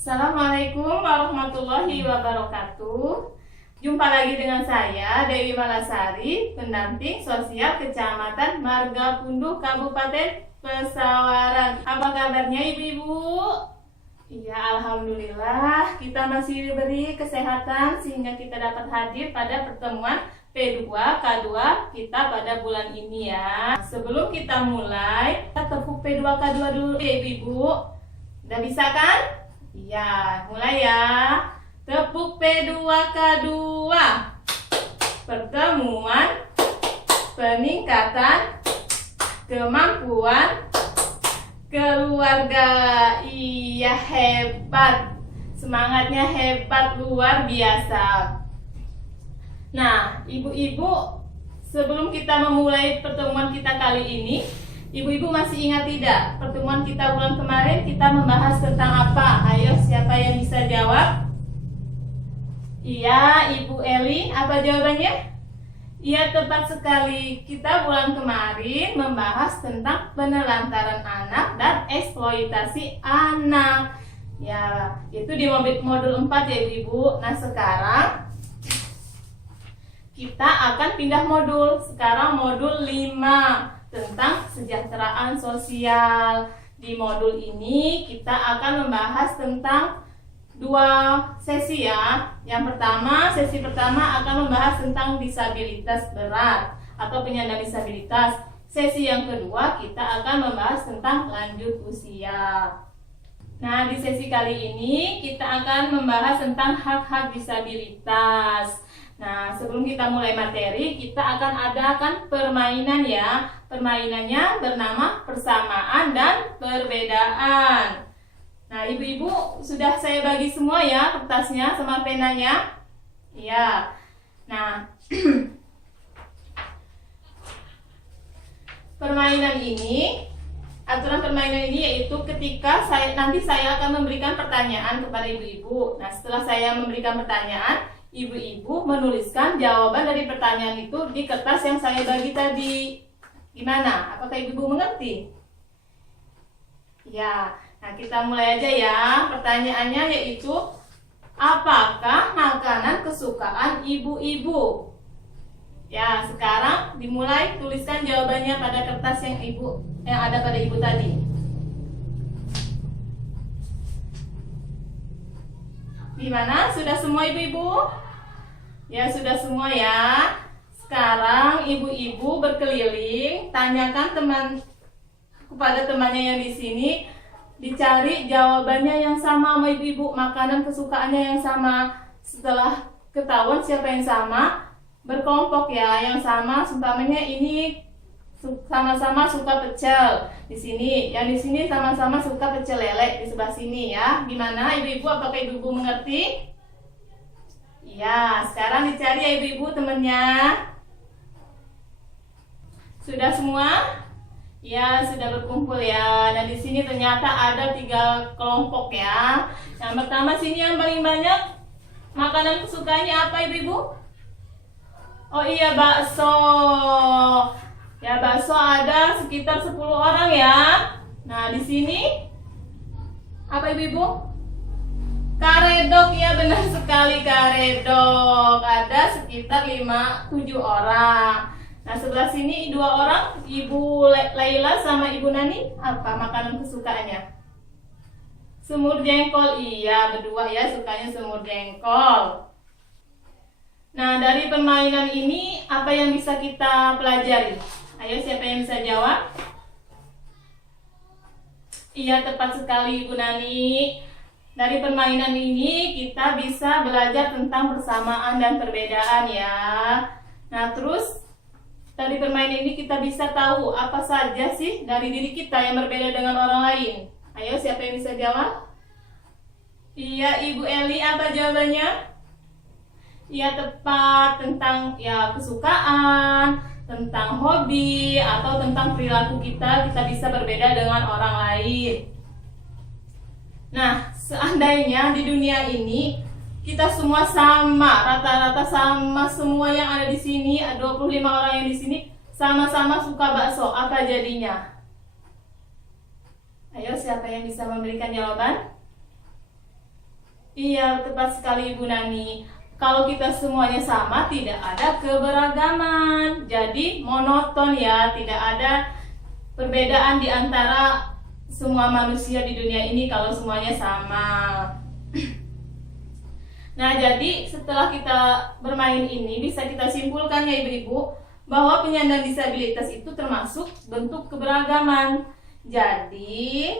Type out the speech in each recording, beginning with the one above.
Assalamualaikum warahmatullahi wabarakatuh. Jumpa lagi dengan saya, Dewi Malasari, pendamping sosial Kecamatan Margapunduh, Kabupaten Pesawaran. Apa kabarnya ibu-ibu? Iya, alhamdulillah kita masih diberi kesehatan sehingga kita dapat hadir pada pertemuan P2 K2 kita pada bulan ini ya. Sebelum kita mulai, kita tepuk P2 K2 dulu ya ibu-ibu. Udah bisa kan? Iya, mulai ya. Tepuk P2K2. Pertemuan peningkatan kemampuan keluarga. Iya, hebat. Semangatnya hebat, luar biasa. Nah, ibu-ibu, sebelum kita memulai pertemuan kita kali ini, ibu-ibu masih ingat tidak? Pertemuan kita bulan kemarin kita membahas tentang apa? Ayo, siapa yang bisa jawab? Iya, Ibu Eli, apa jawabannya? Iya, tepat sekali. Kita bulan kemarin membahas tentang penelantaran anak dan eksploitasi anak. Ya, itu di modul 4 ya ibu-ibu. Nah, sekarang kita akan pindah modul. Sekarang modul 5 tentang kesejahteraan sosial. Di modul ini kita akan membahas tentang 2 sesi ya. Sesi pertama akan membahas tentang disabilitas berat atau penyandang disabilitas. Sesi yang kedua kita akan membahas tentang lanjut usia. Nah, di sesi kali ini kita akan membahas tentang hak-hak disabilitas. Nah, sebelum kita mulai materi, kita akan adakan permainan ya. Permainannya bernama persamaan dan perbedaan. Nah, ibu-ibu sudah saya bagi semua ya kertasnya sama penanya. Iya. Nah, aturan permainan ini yaitu ketika nanti saya akan memberikan pertanyaan kepada ibu-ibu. Nah, setelah saya memberikan pertanyaan, ibu-ibu menuliskan jawaban dari pertanyaan itu di kertas yang saya bagi tadi. Gimana? Apakah ibu-ibu mengerti? Ya, nah kita mulai aja ya. Pertanyaannya yaitu, apakah makanan kesukaan ibu-ibu? Ya, sekarang dimulai, tuliskan jawabannya pada kertas yang ada pada ibu tadi. Gimana? Sudah semua ibu-ibu? Ya, sudah semua ya. Sekarang ibu-ibu berkeliling, tanyakan kepada temannya yang di sini, dicari jawabannya yang sama sama ibu-ibu, makanan kesukaannya yang sama. Setelah ketahuan siapa yang sama, berkelompok ya, yang sama, umpamanya ini sama-sama suka pecel di sini, yang di sini sama-sama suka pecel lele di sebelah sini ya. Gimana ibu-ibu? Apakah ibu-ibu mengerti? Ya, sekarang dicari ya ibu-ibu temennya. Sudah semua? Ya, sudah berkumpul ya. Dan di sini ternyata ada 3 kelompok ya. Yang pertama sini yang paling banyak makanan kesukaannya apa ibu-ibu? Oh iya, bakso. Ya, bakso ada sekitar 10 orang ya. Nah, di sini apa ibu-ibu? Karedok, ya benar sekali, karedok. Ada sekitar 5-7 orang. Nah, sebelah sini 2 orang, Ibu Laila sama Ibu Nani, apa makanan kesukaannya? Semur jengkol. Iya, berdua ya sukanya semur jengkol. Nah, dari permainan ini apa yang bisa kita pelajari? Ayo, siapa yang bisa jawab? Iya, tepat sekali Ibu Nani. Dari permainan ini kita bisa belajar tentang persamaan dan perbedaan ya. Nah, terus dari permainan ini kita bisa tahu apa saja sih dari diri kita yang berbeda dengan orang lain. Ayo, siapa yang bisa jawab? Iya, Ibu Eli, apa jawabannya? Iya, tepat, tentang ya kesukaan, tentang hobi, atau tentang perilaku kita bisa berbeda dengan orang lain. Nah, seandainya di dunia ini kita semua sama, rata-rata sama semua yang ada di sini, 25 orang yang di sini sama-sama suka bakso, apa jadinya? Ayo, siapa yang bisa memberikan jawaban? Iya, tepat sekali Ibu Nani. Kalau kita semuanya sama, tidak ada keberagaman. Jadi monoton ya, tidak ada perbedaan di antara semua manusia di dunia ini kalau semuanya sama. Nah, jadi setelah kita bermain ini bisa kita simpulkan ya Ibu-ibu bahwa penyandang disabilitas itu termasuk bentuk keberagaman. Jadi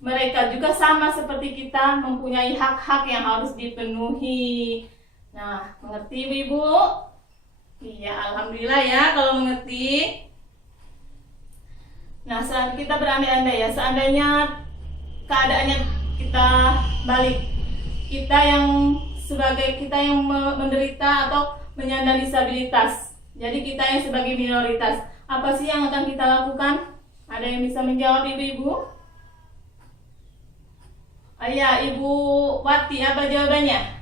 mereka juga sama seperti kita mempunyai hak-hak yang harus dipenuhi. Nah, mengerti Ibu? Iya, alhamdulillah ya kalau mengerti. Nah, saat kita berandai-andai ya, seandainya keadaannya kita balik, kita yang menderita atau menyandang disabilitas. Jadi kita yang sebagai minoritas, apa sih yang akan kita lakukan? Ada yang bisa menjawab Ibu-ibu? Iya, Ibu Wati, apa jawabannya?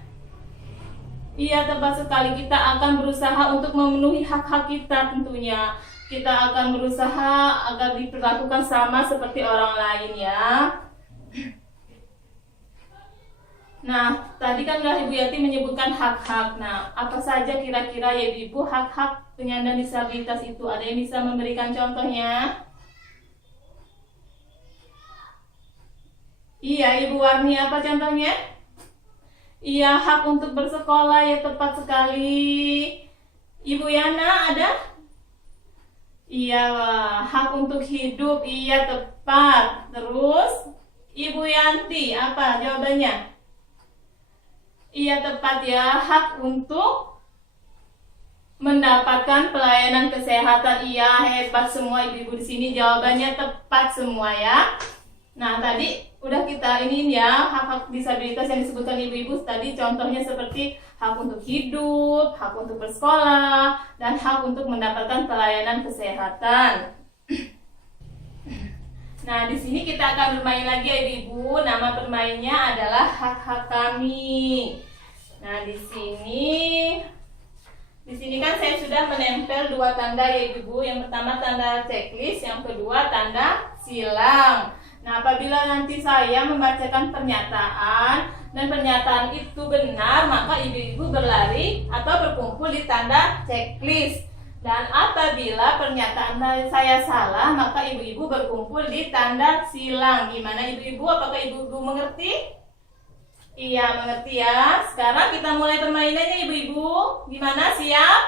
Iya, tepat sekali. Kita akan berusaha untuk memenuhi hak-hak kita tentunya. Kita akan berusaha agar diperlakukan sama seperti orang lain ya. Nah, tadi kan Ibu Yati menyebutkan hak-hak. Nah, apa saja kira-kira ya Ibu hak-hak penyandang disabilitas itu? Ada yang bisa memberikan contohnya? Iya, Ibu Warni, apa contohnya? Iya, hak untuk bersekolah ya, tepat sekali. Ibu Yana ada? Iya, hak untuk hidup, iya tepat. Terus, Ibu Yanti, apa jawabannya? Iya tepat ya, hak untuk mendapatkan pelayanan kesehatan. Iya, hebat semua ibu-ibu di sini, jawabannya tepat semua ya. Nah, tadi udah kita ini ya, hak-hak disabilitas yang disebutkan ibu-ibu tadi contohnya seperti hak untuk hidup, hak untuk bersekolah, dan hak untuk mendapatkan pelayanan kesehatan. Nah, di sini kita akan bermain lagi ya ibu-ibu. Nama bermainnya adalah hak-hak kami. Nah, di sini kan saya sudah menempel dua tanda ya ibu-ibu. Yang pertama tanda checklist, yang kedua tanda silang. Nah, apabila nanti saya membacakan pernyataan dan pernyataan itu benar, maka ibu-ibu berlari atau berkumpul di tanda checklist. Dan apabila pernyataan saya salah, maka ibu-ibu berkumpul di tanda silang. Gimana ibu-ibu? Apakah ibu-ibu mengerti? Iya, mengerti ya. Sekarang kita mulai permainannya ibu-ibu. Gimana? Siap?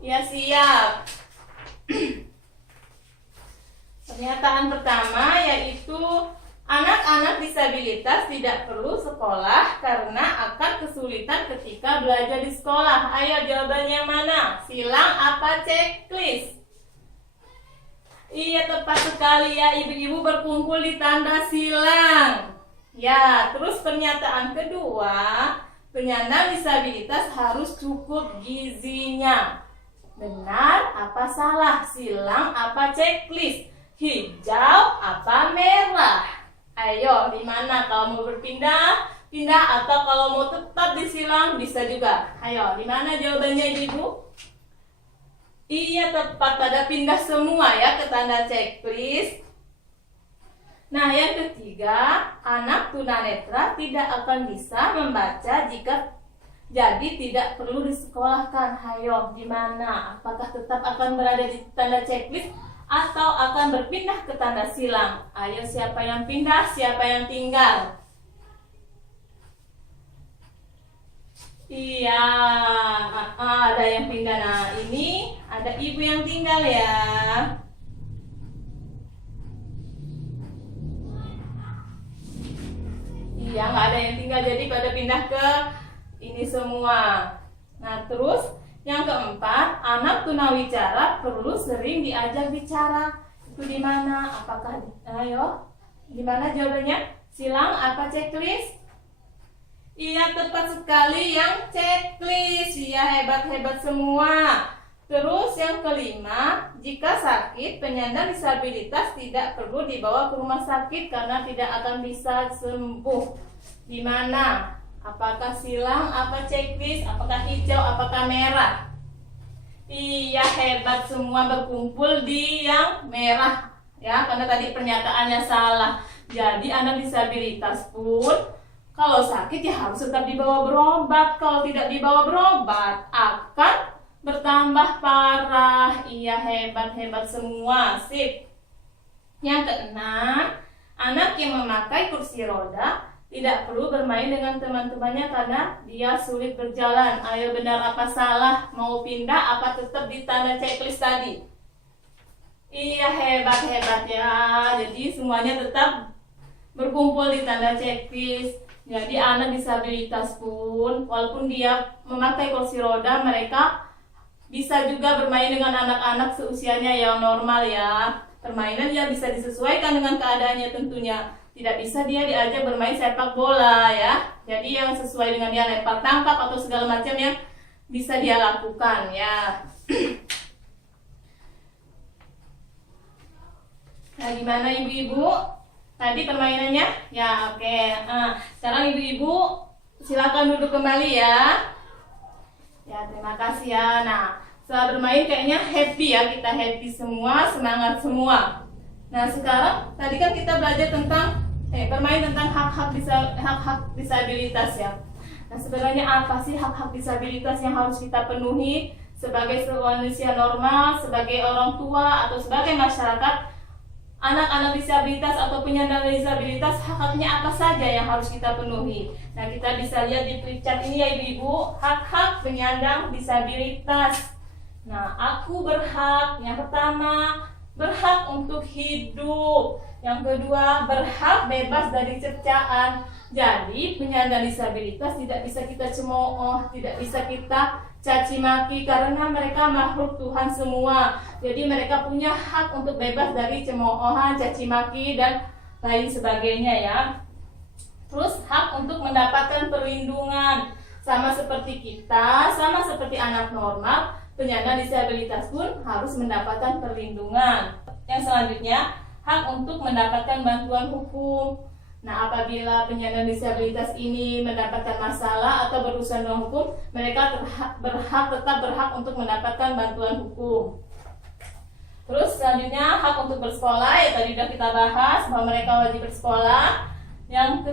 Ya, siap. Pernyataan pertama yaitu anak-anak disabilitas tidak perlu sekolah karena akan kesulitan ketika belajar di sekolah. Ayo jawabannya mana? Silang apa checklist? Iya, tepat sekali ya, ibu-ibu berkumpul di tanda silang. Ya, terus pernyataan kedua, penyandang disabilitas harus cukup gizinya. Benar apa salah? Silang apa checklist? Hijau apa merah? Ayo, di mana? Kalau mau berpindah, pindah, atau kalau mau tetap disilang bisa juga. Ayo, di mana jawabannya ibu? Iya, tepat, pada pindah semua ya ke tanda checklist. Nah, yang ketiga, anak tunanetra tidak akan bisa membaca jadi tidak perlu disekolahkan. Ayo, di mana? Apakah tetap akan berada di tanda checklist atau akan berpindah ke tanda silang? Ayo, siapa yang pindah, siapa yang tinggal? Iya, ada yang pindah. Nah, ini ada ibu yang tinggal ya. Iya, nggak ada yang tinggal, jadi pada pindah ke ini semua. Nah, terus yang keempat, anak tunawicara perlu sering diajak bicara. Itu di mana? Apakah ayo? Di mana jawabannya? Silang apa checklist? Iya, tepat sekali yang checklist. Iya, hebat-hebat semua. Terus yang kelima, jika sakit, penyandang disabilitas tidak perlu dibawa ke rumah sakit karena tidak akan bisa sembuh. Di mana? Apakah silang, apa checklist, apakah hijau, apakah merah? Iya, hebat semua berkumpul di yang merah ya, karena tadi pernyataannya salah. Jadi anak disabilitas pun Kalau sakit ya harus tetap dibawa berobat. Kalau tidak dibawa berobat akan bertambah parah. Iya, hebat-hebat semua. Sip. Yang keenam, anak yang memakai kursi roda tidak perlu bermain dengan teman-temannya karena dia sulit berjalan. Ayo, benar apa salah? Mau pindah apa tetap di tanda checklist tadi? Iya, hebat-hebat ya. Jadi semuanya tetap berkumpul di tanda checklist. Jadi anak disabilitas pun, walaupun dia memakai kursi roda, mereka bisa juga bermain dengan anak-anak seusianya yang normal ya. Permainan yang bisa disesuaikan dengan keadaannya tentunya. Tidak bisa dia diajak bermain sepak bola ya. Jadi yang sesuai dengan dia lempar tangkap atau segala macam yang bisa dia lakukan ya. Nah, gimana ibu-ibu? Tadi permainannya? Ya, oke. Sekarang ibu-ibu silakan duduk kembali ya. Ya, terima kasih ya. Nah, setelah bermain kayaknya happy ya. Kita happy semua, semangat semua. Nah, sekarang tadi kan kita belajar tentang bermain tentang hak-hak disabilitas ya. Nah, sebenarnya apa sih hak-hak disabilitas yang harus kita penuhi sebagai manusia normal, sebagai orang tua atau sebagai masyarakat? Anak-anak disabilitas atau penyandang disabilitas, hak-haknya apa saja yang harus kita penuhi? Nah, kita bisa lihat di flipchart ini ya ibu-ibu, hak-hak penyandang disabilitas. Nah, aku berhak, yang pertama, berhak untuk hidup. Yang kedua, berhak bebas dari cercaan. Jadi, penyandang disabilitas tidak bisa kita cemooh, tidak bisa kita caci maki karena mereka makhluk Tuhan semua. Jadi mereka punya hak untuk bebas dari cemoohan, caci maki dan lain sebagainya ya. Terus hak untuk mendapatkan perlindungan. Sama seperti kita, sama seperti anak normal, penyandang disabilitas pun harus mendapatkan perlindungan. Yang selanjutnya, hak untuk mendapatkan bantuan hukum. Nah, apabila penyandang disabilitas ini mendapatkan masalah atau berurusan dengan hukum, mereka tetap berhak untuk mendapatkan bantuan hukum. Terus selanjutnya hak untuk bersekolah, ya tadi sudah kita bahas bahwa mereka wajib bersekolah. Yang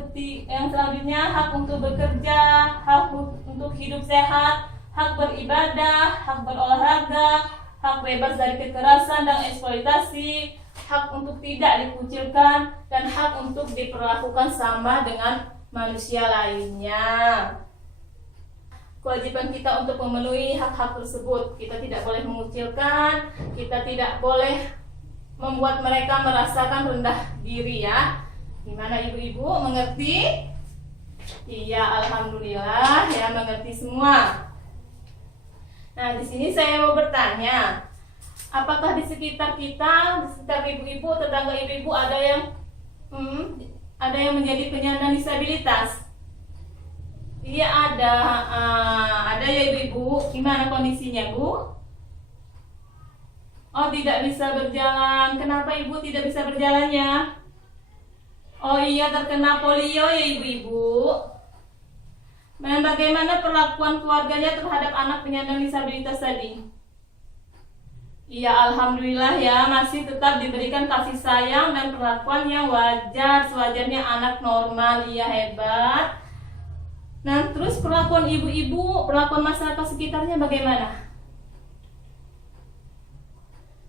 selanjutnya hak untuk bekerja, hak untuk hidup sehat, hak beribadah, hak berolahraga, hak bebas dari kekerasan dan eksploitasi, hak untuk tidak dikucilkan, dan hak untuk diperlakukan sama dengan manusia lainnya. Kewajiban kita untuk memenuhi hak-hak tersebut. Kita tidak boleh mengucilkan, kita tidak boleh membuat mereka merasakan rendah diri ya. Gimana ibu-ibu, mengerti? Iya, alhamdulillah ya, mengerti semua. Nah, di sini saya mau bertanya, apakah di sekitar kita, di sekitar ibu-ibu, tetangga ibu-ibu ada yang menjadi penyandang disabilitas? Iya ada ya ibu-ibu. Gimana kondisinya Bu? Oh, tidak bisa berjalan. Kenapa ibu tidak bisa berjalannya? Oh iya, terkena polio ya ibu-ibu. Dan bagaimana perlakuan keluarganya terhadap anak penyandang disabilitas tadi? Iya, alhamdulillah ya, masih tetap diberikan kasih sayang dan perlakuan yang wajar, sewajarnya anak normal. Iya, hebat. Nah, terus perlakuan ibu-ibu, perlakuan masyarakat sekitarnya bagaimana?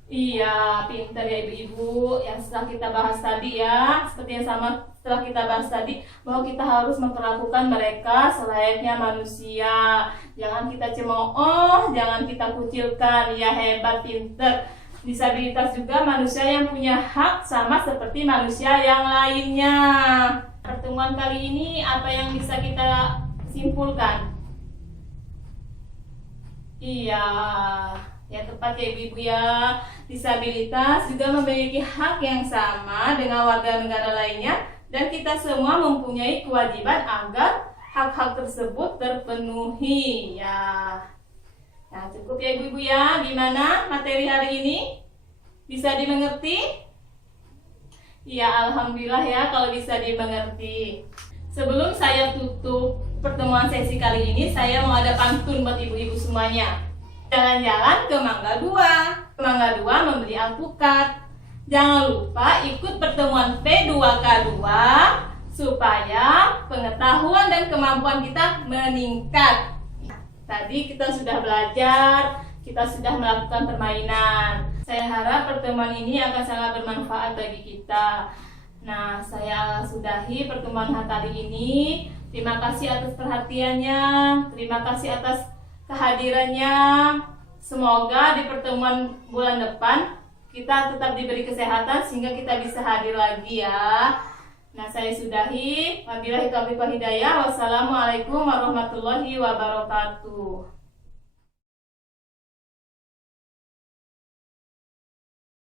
Iya, pintar ya ibu-ibu. Yang setelah kita bahas tadi ya, seperti yang sama setelah kita bahas tadi, bahwa kita harus memperlakukan mereka selayaknya manusia. Jangan kita cemooh, jangan kita kucilkan. Ya, hebat, pintar. Disabilitas juga manusia yang punya hak sama seperti manusia yang lainnya. Pertemuan kali ini apa yang bisa kita simpulkan? Iya, ya tepat ya ibu-ibu ya. Disabilitas juga memiliki hak yang sama dengan warga negara lainnya, dan kita semua mempunyai kewajiban agar hak-hak tersebut terpenuhi ya. Nah, cukup ya ibu-ibu ya. Gimana materi hari ini? Bisa dimengerti? Ya, alhamdulillah ya kalau bisa dimengerti. Sebelum saya tutup pertemuan sesi kali ini, saya mau ada pantun buat ibu-ibu semuanya. Jalan-jalan ke Mangga 2. Ke Mangga 2 membeli alpukat. Jangan lupa ikut pertemuan P2K2 supaya pengetahuan dan kemampuan kita meningkat. Tadi kita sudah belajar, kita sudah melakukan permainan. Saya harap pertemuan ini akan sangat bermanfaat bagi kita. Nah, saya sudahi pertemuan kali ini. Terima kasih atas perhatiannya, terima kasih atas kehadirannya. Semoga di pertemuan bulan depan kita tetap diberi kesehatan sehingga kita bisa hadir lagi ya. Nah, saya sudahi. Wabillahi taufiq wal hidayah. Wassalamualaikum warahmatullahi wabarakatuh.